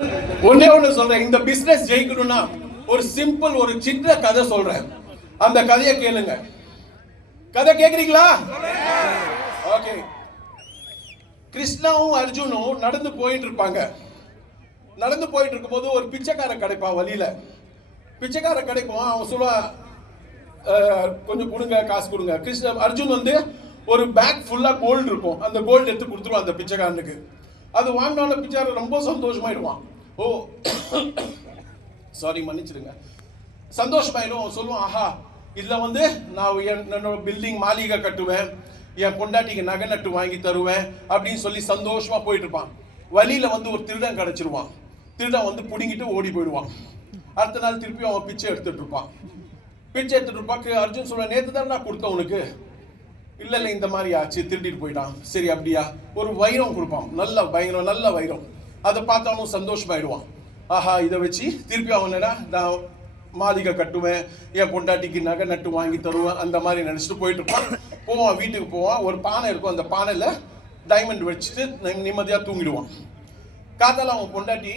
ஒன்னே ஒண்ணு சொல்றேன், இந்த பிசினஸ் ஜெயிக்கணும்னா ஒரு சிம்பிள் ஒரு சின்ன கதை சொல்றேன். அந்த கதையை கேளுங்க. கதை கேக்குறீங்களா? ஓகே. கிருஷ்ணாவும் அர்ஜுனும் நடந்து போயிட்டு இருப்பாங்க. நடந்து போயிட்டு இருக்கும்போது ஒரு பிச்சைக்காரன் கிடைப்பான் வழியில. பிச்சைக்காரன் கிடைக்கும். அவன் சொல்லுவான், கொஞ்சம் கொடுங்க, காசு கொடுங்க. அர்ஜுன் வந்து ஒரு பேக் ஃபுல்லா கோல்டு இருக்கும். அந்த கோல்டு எடுத்து கொடுத்துருவான் அந்த பிச்சைக்காரனுக்கு. அது வாங்கினால பிச்சைக்காரன் ரொம்ப சந்தோஷமாயிடுவான். ஓ சாரி, மன்னிச்சிடுங்க. சந்தோஷமாயிடும். அவன் சொல்லுவான், ஆஹா, இதுல வந்து நான் என்னோட பில்டிங் மாளிகை கட்டுவேன், என் பொண்டாட்டிக்கு நகை நட்டு வாங்கி தருவேன் அப்படின்னு சொல்லி சந்தோஷமா போயிட்டு இருப்பான். வழியில வந்து ஒரு திருடன் கிடைச்சிருவான். திருடன் வந்து புடுங்கிட்டு ஓடி போயிடுவான். அடுத்த நாள் திருப்பி அவன் பிச்சை எடுத்துட்டு இருப்பான். பிச்சை எடுத்துட்டு இருப்பான். அர்ஜுன் சொல்ல, நேற்று தான் நான் கொடுத்தேன் உனக்கு. இல்ல இல்ல, இந்த மாதிரி ஆச்சு, திருடிட்டு போயிட்டான். சரி அப்படியா? ஒரு வைரம் கொடுப்பான், நல்ல பயங்கரம், நல்ல வைரம். அதை பார்த்து அவனும் சந்தோஷமாயிடுவான். ஆஹா, இதை வச்சு திருப்பி அவனடா நான் மாளிகை கட்டுவேன், என் பொண்டாட்டிக்கு நகை நட்டு வாங்கி தருவேன், அந்த மாதிரி நினைச்சிட்டு போயிட்டு இருப்பான். போவான், வீட்டுக்கு போவான். ஒரு பானை இருக்கும். அந்த பானையில டைமண்ட் வச்சுட்டு நிம்மதியா தூங்கிடுவான். காத்தால அவன் பொண்டாட்டி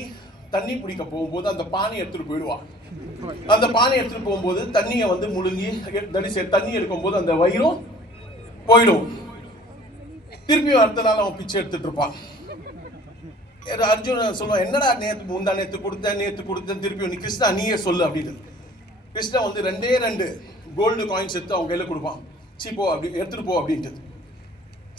தண்ணி பிடிக்க போகும்போது அந்த பானையை எடுத்துட்டு போயிடுவான். அந்த பானையை எடுத்துட்டு போகும்போது தண்ணியை வந்து முழுங்கி தண்ணி எடுக்கும் போது அந்த வயிறும் போயிடும். திருப்பி அடுத்த நாள் அவன் பிச்சை எடுத்துட்டு இருப்பான். அர்ஜுன் சொல்லுவான், என்னடா நேத்து கொடுத்தேன் திருப்பி நீ கிருஷ்ணா நீயே சொல்லு அப்படின்னு. கிருஷ்ணா வந்து 2 கோல்டு காயின்ஸ் எடுத்து அவங்க கையில கொடுப்பான். போ அப்படி எடுத்துட்டு போ அப்படின்ட்டு.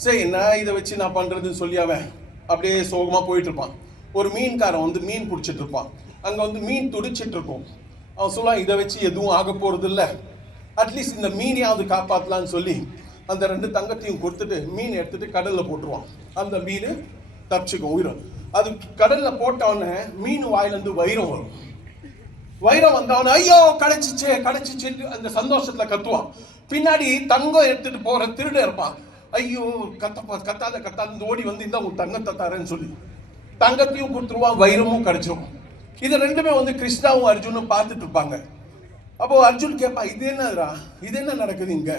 சரி, என்ன இதை வச்சு நான் பண்றதுன்னு சொல்லி அவன் அப்படியே சோகமா போயிட்டு இருப்பான். ஒரு மீன்காரன் வந்து மீன் பிடிச்சிட்டு இருப்பான். அங்க வந்து மீன் துடிச்சிட்டு இருக்கும். அவன் சொல்லுவான், இதை வச்சு எதுவும் ஆக போறது இல்லை, அட்லீஸ்ட் இந்த மீனையாவது காப்பாத்தலான்னு சொல்லி அந்த 2 தங்கத்தையும் கொடுத்துட்டு மீன் எடுத்துட்டு கடல்ல போட்டுருவான். அந்த மீன் தப்பிச்சுக்கும், உயிரும். அது கடல்ல போட்டவன மீன் வாயிலிருந்து வைரம் வரும். வைரம் வந்தவன ஐயோ கிடைச்சிச்சு அந்த சந்தோஷத்துல கத்துவான். பின்னாடி தங்கம் எடுத்துட்டு போற திருட இருப்பான். ஐயோ கத்தாத ஓடி வந்து இந்த உன் தங்கத்தை தரேன்னு சொல்லி தங்கத்தையும் கொடுத்துருவான், வைரமும் கிடைச்சிரும். இது 2மே வந்து கிருஷ்ணாவும் அர்ஜுனும் பார்த்துட்டு இருப்பாங்க. அப்போ அர்ஜுன் கேட்பா, இது என்ன நடக்குது இங்க?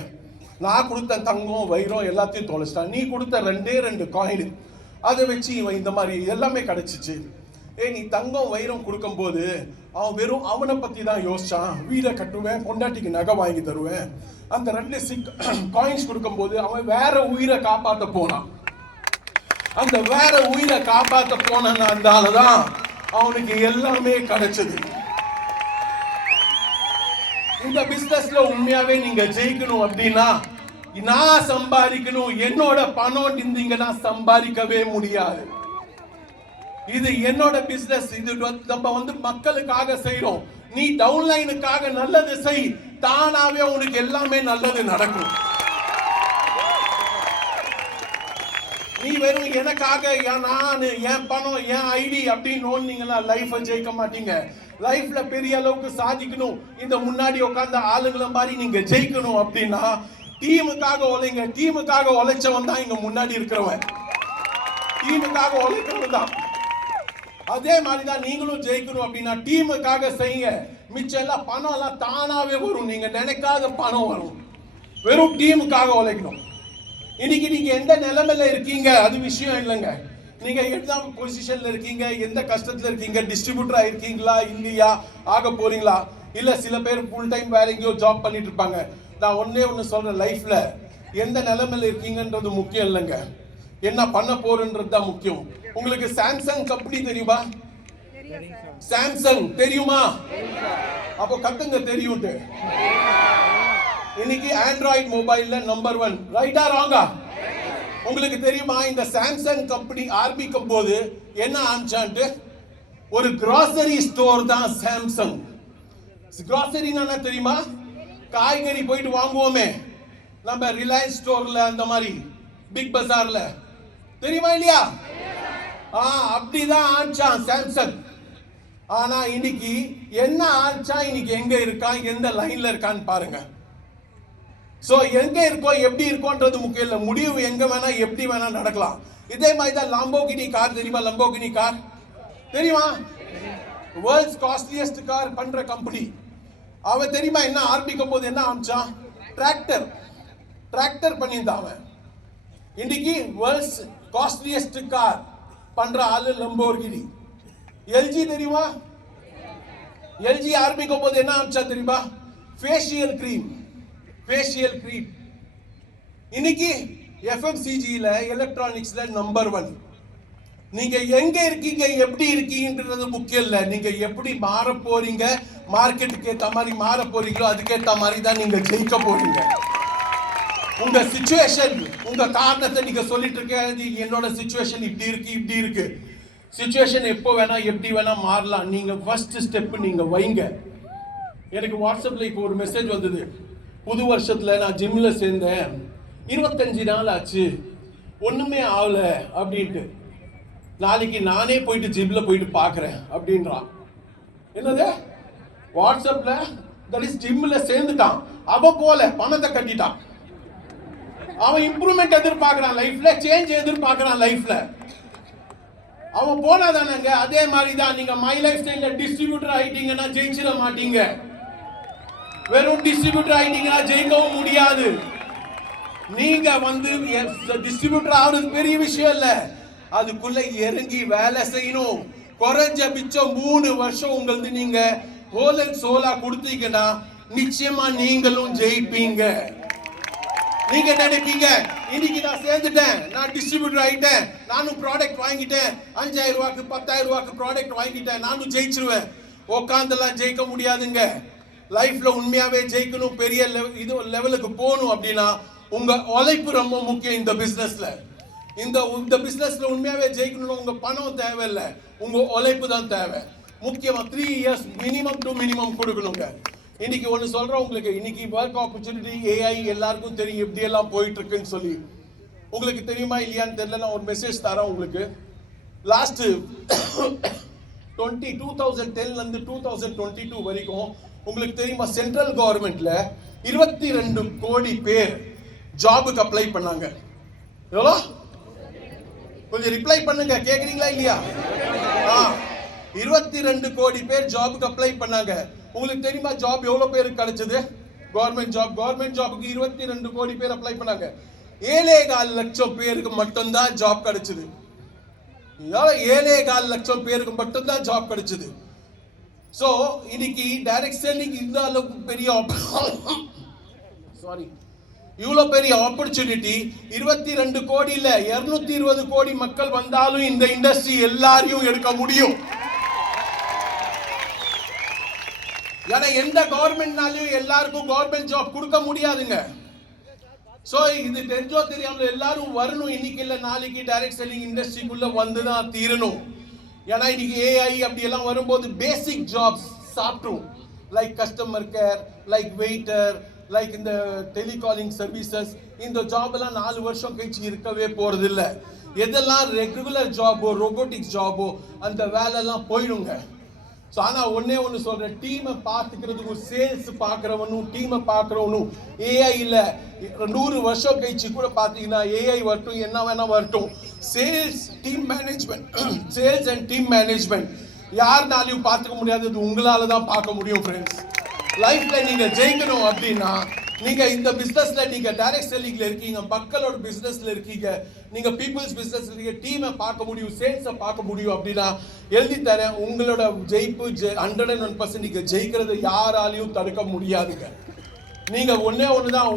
நான் கொடுத்த தங்கம் வைரம் எல்லாத்தையும் தொலைச்சிட்டான், நீ கொடுத்த 2 காயின், அதை வச்சு இவன் இந்த மாதிரி எல்லாமே கிடைச்சிச்சு. நீ தங்கம் வைரம் கொடுக்கும் போது அவன் வெறும் அவனை பத்தி தான் யோசிச்சான். வீடை கட்டுவேன், பொண்டாட்டிக்கு நகை வாங்கி தருவேன். அந்த 2 காயின்ஸ் கொடுக்கும் போது அவன் வேற உயிரை காப்பாற்ற போனான். அந்த வேற உயிரை காப்பாற்ற போனதுனாலதான் அவனுக்கு எல்லாமே கிடைச்சது. இந்த பிசினஸ்ல உண்மையாவே நீங்க ஜெயிக்கணும் அப்படின்னா, நான் சம்பாதிக்கணும், என்னோட பணம் இருந்தீங்கன்னா சம்பாதிக்கவே முடியாது. இது என்னோட பிசினஸ். இது நம்ம வந்து மக்களுக்காக செய்யறோம். நீ டவுன்லைனுக்காக நல்லது செய், தானாவே உனக்கு எல்லாமே நல்லது நடக்கும். நீ வெறும் எனக்காக நான் என் பணம் என் ஐடி அப்படின்னு நோண்டிங்கன்னா லைஃபை ஜெயிக்க மாட்டீங்க. லைஃப்ல பெரிய அளவுக்கு சாதிக்கணும், இந்த முன்னாடி உட்கார்ந்த ஆளுங்களை மாதிரி நீங்க ஜெயிக்கணும் அப்படின்னா டீமுக்காக உழைங்க. டீமுக்காக உழைச்சவன் தான் இங்க முன்னாடி இருக்கிறவன். டீமுக்காக உழைக்கிறவன் தான். அதே மாதிரிதான் நீங்களும் ஜெயிக்கணும் அப்படின்னா டீமுக்காக செய்யுங்க. மிச்சம் எல்லாம் பணம் எல்லாம் தானாவே வரும். நீங்க நினைக்காத பணம் வரும். வெறும் டீமுக்காக உழைக்கணும். இன்னைக்கு நீங்க எந்த நிலைமையில இருக்கீங்க அது விஷயம் இல்லைங்க. நீங்க எந்த பொசிஷன்ல இருக்கீங்க, எந்த கஷ்டத்துல இருக்கீங்க, டிஸ்ட்ரிபியூட்டரா இருக்கீங்களா இல்லையா, ஆக போறீங்களா, இல்ல சில பேர் ஃபுல் டைம் வேற எங்கேயோ ஜாப் பண்ணிட்டு இருப்பாங்க. நான் ஒண்ணு சொல்றேன், லைஃப்ல எந்த நிலைமையில இருக்கீங்கன்றது முக்கியம் இல்லைங்க, என்ன பண்ண போறன்றது தான் முக்கியம். உங்களுக்கு சாம்சங் கம்பெனி தெரியுமா? சாம்சங் தெரியுமா? அப்போ கத்துங்க தெரியும். இன்னைக்கு ஆண்ட்ராய்டு மொபைல்ல நம்பர் 1, ரைட்டா ராங்கா? உங்களுக்கு தெரியுமா இந்த சாம்சங் கம்பெனி ஆரம்பிக்கும் போது என்ன ஆரம்பிச்சான்ட்டு? ஒரு கிராசரி ஸ்டோர் தான் சாம்சங். கிராசரினா என்ன தெரியுமா? காய்கறி போயிட்டு வாங்குவோமே நம்ம ரிலையன்ஸ் ஸ்டோர்ல, அந்த மாதிரி பிக் பஜார்ல, தெரியுமா இல்லையா? அப்படிதான் ஆரம்பிச்சான் சாம்சங். ஆனா இன்னைக்கு என்ன ஆரம்பிச்சா இன்னைக்கு எங்க இருக்கான், எந்த லைன்ல இருக்கான்னு பாருங்க. சோ எங்க இருக்கோம் எப்படி இருக்கோன்றது முக்கியம் இல்ல, முடிவு எங்க வேணா எப்படி வேணா நடக்கலாம். இதே மாதிரி தான் லம்போகினி கார் தெரியுமா? லம்போகினி கார் தெரியுமா? வேர்ல்ட்ஸ் காஸ்ட்லியஸ்ட் கார் பண்ற கம்பெனி. அவன் தெரியுமா என்ன ஆரம்பிக்கும் போது என்ன ஆரம்பிச்சான்? டிராக்டர் பண்ணியிருந்தான் அவன். இன்னைக்கு வேர்ல்ட்ஸ் காஸ்ட்லியஸ்ட் கார் பண்ற ஆளு லம்போகினி. எல்ஜி தெரியுமா? எல்ஜி ஆரம்பிக்கும் போது என்ன ஆரம்பிச்சா தெரியுமா? Facial cream. இன்னைக்கு எஃப்எம்சிஜியில் எலக்ட்ரானிக்ஸ்ல நம்பர் 1. நீங்க எங்க இருக்கீங்க, எப்படி இருக்கீங்கன்றது முக்கியம் இல்ல. நீங்க எப்படி மாற போறீங்க, மார்க்கெட்டுக்கு ஏத்த மாதிரி மாற போறீங்களோ அதுக்கேற்ற மாதிரி தான் நீங்க ஜெயிக்க போறீங்க. உங்க சிச்சுவேஷன், உங்க காரணத்தை நீங்க சொல்லிட்டு இருக்க, என்னோட சிச்சுவேஷன் இப்படி இருக்கு. சிச்சுவேஷன் எப்போ வேணா எப்படி வேணா மாறலாம். நீங்க ஃபர்ஸ்ட் ஸ்டெப் நீங்க வைங்க. எனக்கு வாட்ஸ்அப்ல இப்போ ஒரு மெசேஜ் வந்தது. புது வருஷத்துல நான் ஜிம்ல சேர்ந்தேன், 25 நாள் ஆச்சு, ஒண்ணுமே ஆகல அப்படின்ட்டு. நாளைக்கு நானே போயிட்டு ஜிம்ல போயிட்டு பாக்குறேன் அப்படின்றான். என்னது? வாட்ஸ்அப்ல தட் இஸ் ஜிம்ல சேர்ந்துட்டான். அவ போல பணத்தை கட்டிட்டான். அவன் இம்ப்ரூவ்மெண்ட் எதிர்பார்க்கிறான் லைஃப்ல, சேஞ்ச் எதிர்பார்க்கிறான் லைஃப்ல. அவன் போனாதானங்க. அதே மாதிரி தான் நீங்க மை லைஃப் ஸ்டைல்ல டிஸ்ட்ரிபியூட்டர் ஆயிட்டீங்கன்னா ஜெயிச்சிட மாட்டீங்க. வெறும் டிஸ்ட்ரிபியூட்டர் ஆயிட்டீங்கன்னா ஜெயிக்கவும் முடியாது. நீங்க வந்து டிஸ்ட்ரிபியூட்டர் ஆகுறது பெரிய விஷயம் இல்ல, அதுக்குள்ள இறங்கி வேலை செய்யணும். குறைஞ்சபட்சம் 3 வருஷம் உங்களுக்கு நீங்க ஹோல் அண்ட் சோலா கொடுத்தீங்கன்னா நிச்சயமா நீங்களும் ஜெயிப்பீங்க. நீங்க நினைப்பீங்க இன்னைக்கு நான் சேர்ந்துட்டேன், நான் டிஸ்ட்ரிபியூட்டர் ஆயிட்டேன், நானும் ப்ராடக்ட் வாங்கிட்டேன், 5000 ரூபாய்க்கு 10,000 ரூபாய்க்கு ப்ராடக்ட் வாங்கிட்டேன், நானும் ஜெயிச்சிருவேன். உட்காந்துலாம் ஜெயிக்க முடியாதுங்க. லைஃப்ல உண்மையாவே ஜெயிக்கணும், பெரிய லெவலுக்கு போகணும் அப்படின்னா உங்க உழைப்பு ரொம்ப முக்கியம். இந்த பிசினஸ்ல இந்த பிசினஸ்ல உண்மையாவே ஜெயிக்கணும். உங்க பணம் தேவையில்லை, உங்க உழைப்பு தான் தேவை. முக்கியமா 3 இயர்ஸ் மினிமம் கொடுக்கணுங்க. இன்னைக்கு ஒன்று சொல்றேன் உங்களுக்கு, இன்னைக்கு ஒர்க் ஆப்பர்ச்சுனிட்டி ஏஐ எல்லாருக்கும் தெரியும் எப்படி எல்லாம் போயிட்டு இருக்குன்னு சொல்லி. உங்களுக்கு தெரியுமா இல்லையான்னு தெரியல, நான் ஒரு மெசேஜ் தரேன் உங்களுக்கு. லாஸ்ட் 2010 இருந்து 2022 வரைக்கும் உங்களுக்கு தெரியுமா சென்ட்ரல் கவர்மெண்ட்ல 22 கோடி பேர் ஜாபுக்கு அப்ளை பண்ணாங்க. எவ்வளோ? கொஞ்சம் ரிப்ளை பண்ணுங்க, கேக்குறீங்களா இல்லையா? 22 கோடி பேர் ஜாபுக்கு அப்ளை பண்ணாங்க. உங்களுக்கு தெரியுமா ஜாப் எவ்வளவு பேருக்கு கிடைச்சது? கவர்மெண்ட் ஜாபுக்கு 22 கோடி பேர் அப்ளை பண்ணாங்க. 7.25 லட்சம் பேருக்கு மட்டும்தான் ஜாப் கிடைச்சது. 7.25 லட்சம் பேருக்கு மட்டும்தான் ஜாப் கிடைச்சது. சோ இன்னைக்கு டைரக்ட் செல்லிங் இந்த அளவுக்கு பெரிய இவ்வளவு பெரிய ஆப்பர்ச்சுனிட்டி 22 கோடி இல்ல 220 கோடி மக்கள் வந்தாலும் இந்த இண்டஸ்ட்ரி எல்லாரையும் எடுக்க முடியும். ஏன்னா எந்த கவர்மெண்ட்னாலையும் எல்லாருக்கும் கவர்மெண்ட் ஜாப் கொடுக்க முடியாதுங்க. சோ இது தெரிஞ்சோ தெரியாமல எல்லாரும் வரணும். இன்னைக்கு இல்ல நாளைக்கு டைரக்ட் செல்லிங் இண்டஸ்ட்ரிக்குள்ள வந்துதான் தீரணும். ஏன்னா இன்னைக்கு ஏஐ அப்படி எல்லாம் வரும்போது பேசிக் ஜாப்ஸ் சாப்பிட்டும். Like customer care, like waiter, like இந்த டெலிகாலிங் சர்வீசஸ், இந்த ஜாப் எல்லாம் 4 வருஷம் கழிச்சு இருக்கவே போறது இல்ல. எதெல்லாம் ரெகுலர் ஜாபோ ரோபோட்டிக்ஸ் ஜாபோ அந்த வேலை எல்லாம் போயிடுங்க. ஸோ ஆனால் ஒன்று சொல்கிறேன், டீமை பார்த்துக்கிறதுக்கு சேல்ஸ் பார்க்குறவனும் டீமை பார்க்குறவனும் ஏஐ இல்லை. 100 வருஷம் கழிச்சு கூட பார்த்தீங்கன்னா ஏஐ வரட்டும், என்ன வேணா வரட்டும், சேல்ஸ் அண்ட் டீம் மேனேஜ்மெண்ட் யாருனாலையும் பார்த்துக்க முடியாது, உங்களால தான் பார்க்க முடியும். ஃப்ரெண்ட்ஸ், லைஃப்பில் நீங்கள் ஜெயிக்கணும் அப்படின்னா நீங்கள் இந்த பிஸ்னஸில் நீங்கள் டைரக்ட் செல்லிங்கில் இருக்கீங்க, மக்களோட பிஸ்னஸில் இருக்கீங்க, நீங்கள் பீப்புள்ஸ் பிஸ்னஸ் இருக்கீங்க, டீமை பார்க்க முடியும், சேல்ஸை பார்க்க முடியும் அப்படின்னா எழுதி தரேன், உங்களோட ஜெயிப்பு 101% நீங்கள் ஜெயிக்கிறது யாராலையும் தடுக்க முடியாதுங்க. நீங்கள் ஒன்று தான்,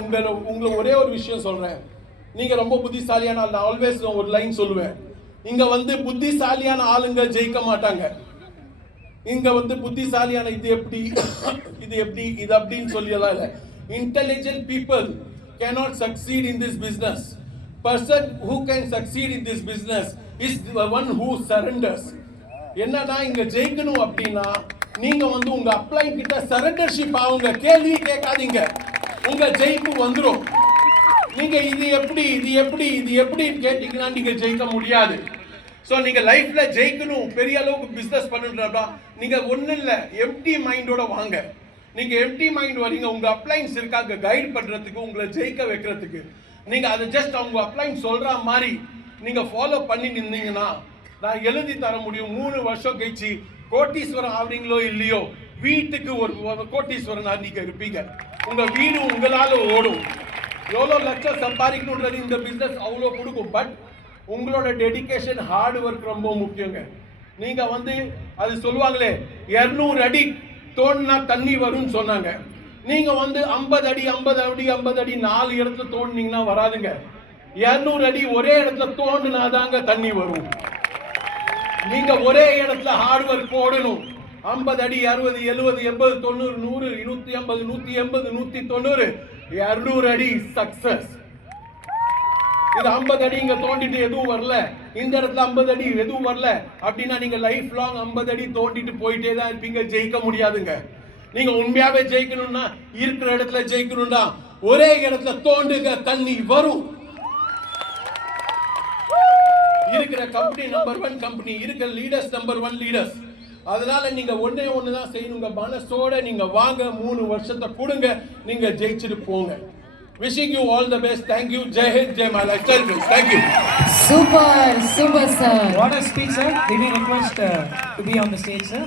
உங்களை ஒரே ஒரு விஷயம் சொல்கிறேன், நீங்கள் ரொம்ப புத்திசாலியான ஆள். நான் ஆல்வேஸ் ஒரு லைன் சொல்லுவேன், இங்கே வந்து புத்திசாலியான ஆளுங்க ஜெயிக்க மாட்டாங்க. இங்கே வந்து புத்திசாலியான இது அப்படின்னு சொல்லலாம் இல்லை. Intelligent people cannot succeed in this business. Person who can succeed in this business is the one who surrenders. என்னன்னா இங்க ஜெயிக்கணும் அப்படின்னா நீங்க வந்து உங்க அப்ளை கிட்ட சரண்டர்ஷிப் ஆகுங்க. கேள்வி கேட்காதீங்க, உங்க ஜெயிப்பு வந்துடும். நீங்க இது எப்படி கேட்டீங்கன்னா நீங்க ஜெயிக்க முடியாது. ஸோ நீங்க லைஃப்ல ஜெயிக்கணும், பெரிய அளவுக்கு பிசினஸ் பண்ணுறா நீங்க ஒன்றும் இல்லை, எம்டி மைண்டோட வாங்க. நீங்க எம்டி மைண்ட் வரீங்க, உங்க அப்ளைன்ஸ் இருக்காங்க கைட் பண்றதுக்கு, உங்களை ஜெயிக்க வைக்கிறதுக்கு. நீங்க அதை ஜஸ்ட் அவங்க அப்ளைன் சொல்ற மாதிரி நீங்க ஃபாலோ பண்ணி நின்னீங்கன்னா நான் எழுதி தர முடியும். 3 வருஷம் கழிச்சு கோட்டீஸ்வரன் ஆவறீங்களோ இல்லையோ, வீட்டுக்கு ஒரு கோட்டீஸ்வரனா நீங்க இருப்பீங்க. உங்க வீடு உங்களால ஓடும். எவ்வளோ லட்சம் சம்பாதிக்கணுன்றது இந்த பிசினஸ் அவ்வளோ கொடுக்கும். பட் உங்களோட டெடிகேஷன், ஹார்ட் ஒர்க் ரொம்ப முக்கியங்க. நீங்க வந்து அது சொல்லுவாங்களே 200 அடி தோண்டினா தண்ணி வரும்னு சொன்னாங்க. நீங்க வந்து 50 அடி 50 அடி 50 அடி 4 இடத்துல தோண்டினீங்கன்னா வராதுங்க. 200 அடி ஒரே இடத்துல தோண்டினாதாங்க தண்ணி வரும். நீங்க ஒரே இடத்துல ஹார்ட் ஒர்க் போடணும். 50 அடி 60 70 80 90 100 150 180 190 200 அடி சக்சஸ். இது 50 அடி இங்க தோண்டிட்டு எதுவும் வரல, இந்த இடத்துல 50 அடி எதுவும் வரல அப்படின்னா நீங்க லைஃப் லாங் 50 அடி தோண்டிட்டு போயிட்டே தான் இருப்பீங்க. ஜெயிக்க முடியாதுங்க. நீங்க உண்மையாவே ஜெயிக்கணும்னா இருக்கிற இடத்துல ஜெயிக்கணும்னா ஒரே இடத்துல தோண்டுங்க, தண்ணி வரும். இருக்கிற கம்பெனி நம்பர் 1 கம்பெனி, இருக்கிற லீடர்ஸ் நம்பர் 1 லீடர்ஸ். அதனால நீங்க ஒண்ணே ஒண்ணுதான் செய்யணுங்க. மனசோட நீங்க வாங்க, 3 வருஷத்தை கொடுங்க, நீங்க ஜெயிச்சிட்டு போங்க. Wishing you all the best. Thank you. Jai Hind, Jai My Lifestyle. Thank you. Super, super, sir. What a speech, sir. Did we request to be on the stage, sir?